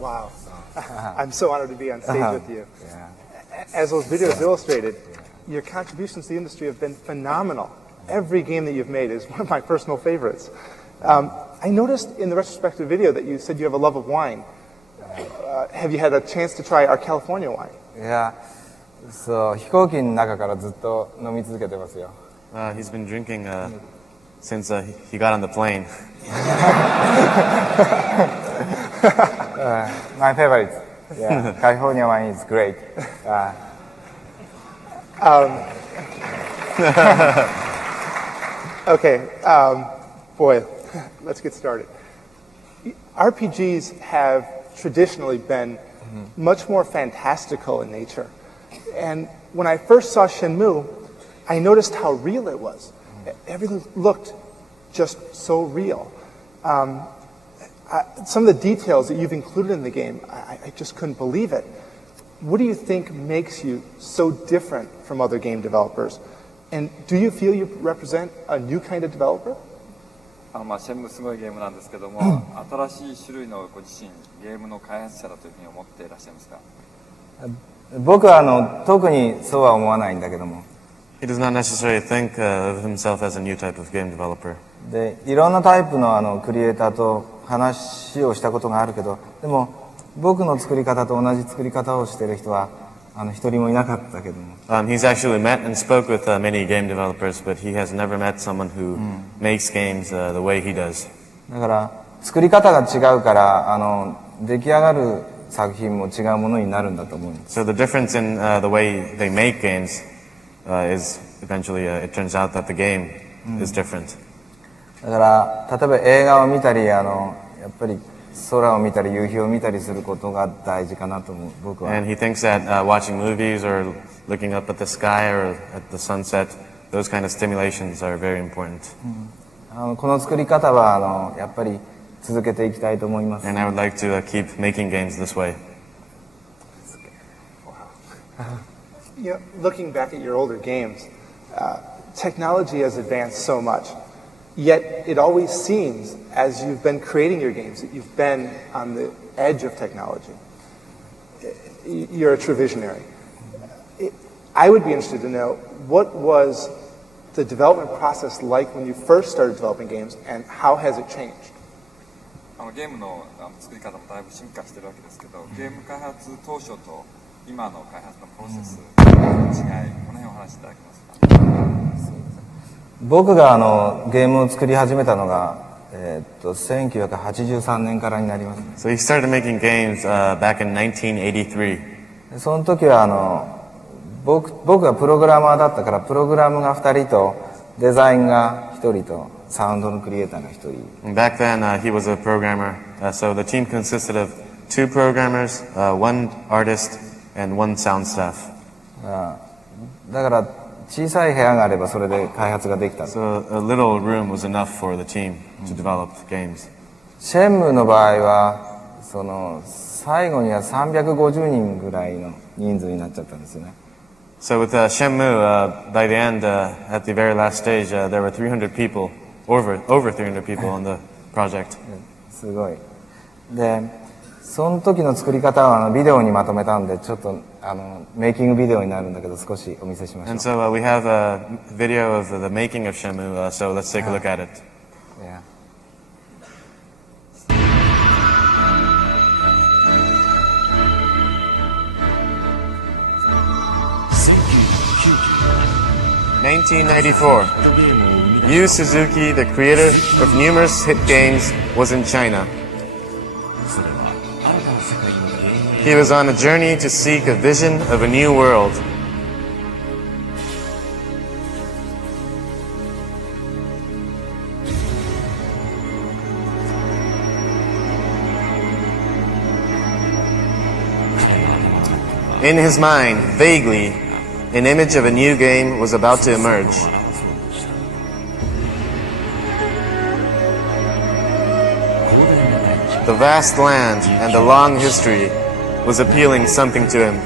Wow. I'm so honored to be on stage with you. Yeah. As those videos illustrated, your contributions to the industry have been phenomenal. Every game that you've made is one of my personal favorites. I noticed in the retrospective video that you said you have a love of wine. Have you had a chance to try our California wine? Yeah. そう、飛行機の中からずっと飲み続けてますよ。He's been drinking since he got on the plane. My favorite. Yeah, California wine is great. Okay, boy, let's get started. RPGs have traditionally been much more fantastical in nature. And when I first saw Shenmue, I noticed how real it was. Everything looked just so real. Some of the details that you've included in the game, I just couldn't believe it. What do you think makes you so different from other game developers? And do you feel you represent a new kind of developer? シェンムすごいゲームなんですけども、新しい種類のご自身、ゲームの開発者だというふうに思っていらっしゃいますか？僕は特にそうは思わないんだけども。He does not necessarily think of himself as a new type of game developer. で、いろんなタイプのクリエイターと話をしたことがあるけど、でも僕の作り方と同じ作り方をしている人は一人もいなかったけども。He's actually met and spoke with many game developers, but he has never met someone who makes games the way he does. だから作り方が違うから出来上がる作品も違うものになるんだと思うんです。So the difference in the way they make games is eventually it turns out that the game is different. だから例えば映画を見たりやっぱり空を見たり夕日を見たりすることが大事かなと思う僕は。And he thinks that watching movies or looking up at the sky or at the sunset, those kind of stimulations are very important. この作り方はやっぱり続けていきたいと思います。And I would like to keep making games this way. You know, looking back at your older games, technology has advanced so much. Yet it always seems, as you've been creating your games, that you've been on the edge of technology. You're a true visionary. I would be interested to know, what was the development process like when you first started developing games, and how has it changed? ゲームの作り方もだいぶ進化してるわけですけど、ゲーム開発当初と今の開発のプロセスの違い、この辺をお話しいただけますか？僕がゲームを作り始めたのが1983年からになります。So he started making games back in 1983. その時は僕がプログラマーだったから、プログラムが2人とデザインが1人とサウンドのクリエイターが1人。Back then he was a programmer, so the team consisted of 2 programmers, 1 artist, and 1 sound staff. だから小さい部屋があればそれで開発ができた。So a little room was enough for the team to develop games. シェンムーの場合は最後には350人ぐらいの人数になっちゃったんですよね。So with Shenmue, by the end, at the very last stage, there were 300 people, over 300 people on the project. すごい。で、その時の作り方はビデオにまとめたんで、ちょっとメイキングビデオになるんだけど、少しお見せしましょう。And so we have a video of the making of Shenmue, so let's take a look at it. Yeah. In 1994, Yu Suzuki, the creator of numerous hit games, was in China. He was on a journey to seek a vision of a new world. In his mind, vaguely, an image of a new game was about to emerge. The vast land and the long history was appealing something to him.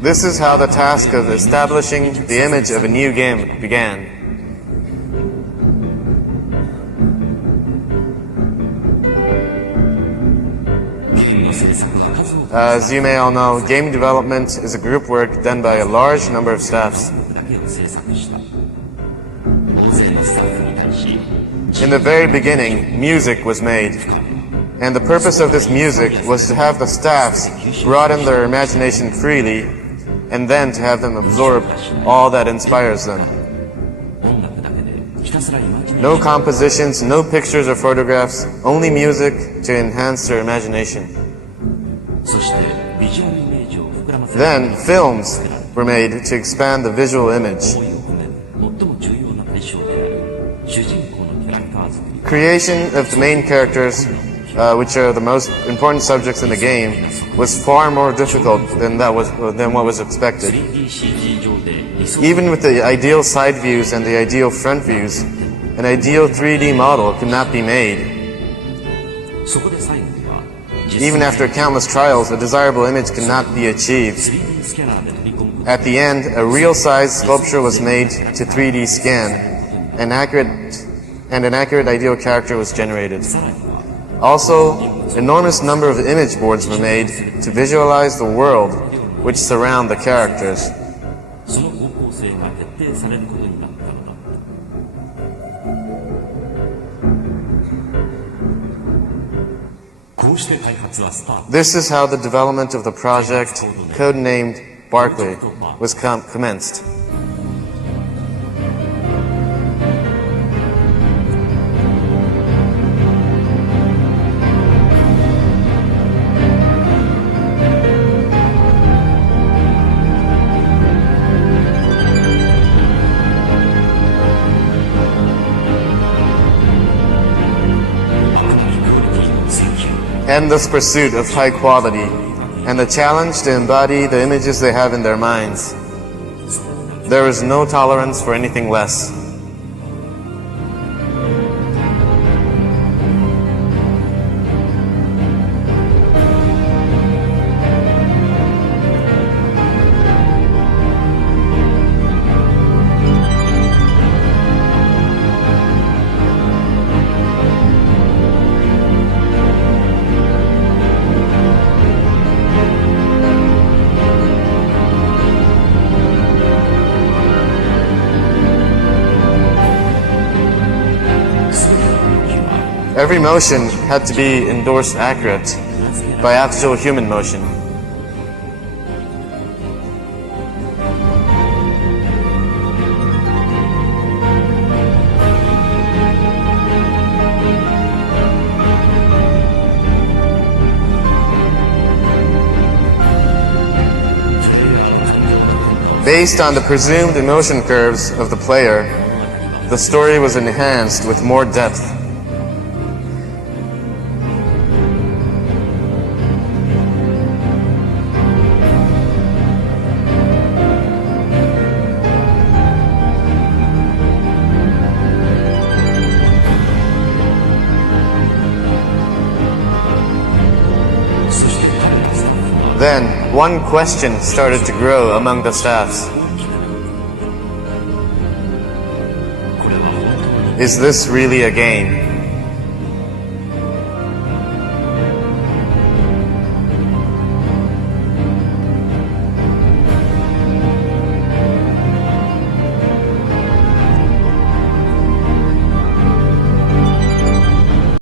This is how the task of establishing the image of a new game began. As you may all know, game development is a group work done by a large number of staffs. In the very beginning, music was made, and the purpose of this music was to have the staffs broaden their imagination freely, and then to have them absorb all that inspires them. No compositions, no pictures or photographs, only music to enhance their imagination. Then, films were made to expand the visual image. Creation of the main characters, which are the most important subjects in the game, was far more difficult than what was expected. Even with the ideal side views and the ideal front views, an ideal 3D model could not be made. Even after countless trials, a desirable image could not be achieved. At the end, a real-size sculpture was made to 3D scan, and an accurate ideal character was generated. Also, enormous number of image boards were made to visualize the world which surround the characters. This is how the development of the project, codenamed Barclay, was commenced. Endless pursuit of high quality, and the challenge to embody the images they have in their minds. There is no tolerance for anything less. Every motion had to be endorsed accurate by actual human motion. Based on the presumed emotion curves of the player, the story was enhanced with more depth. Then, one question started to grow among the staffs. Is this really a game?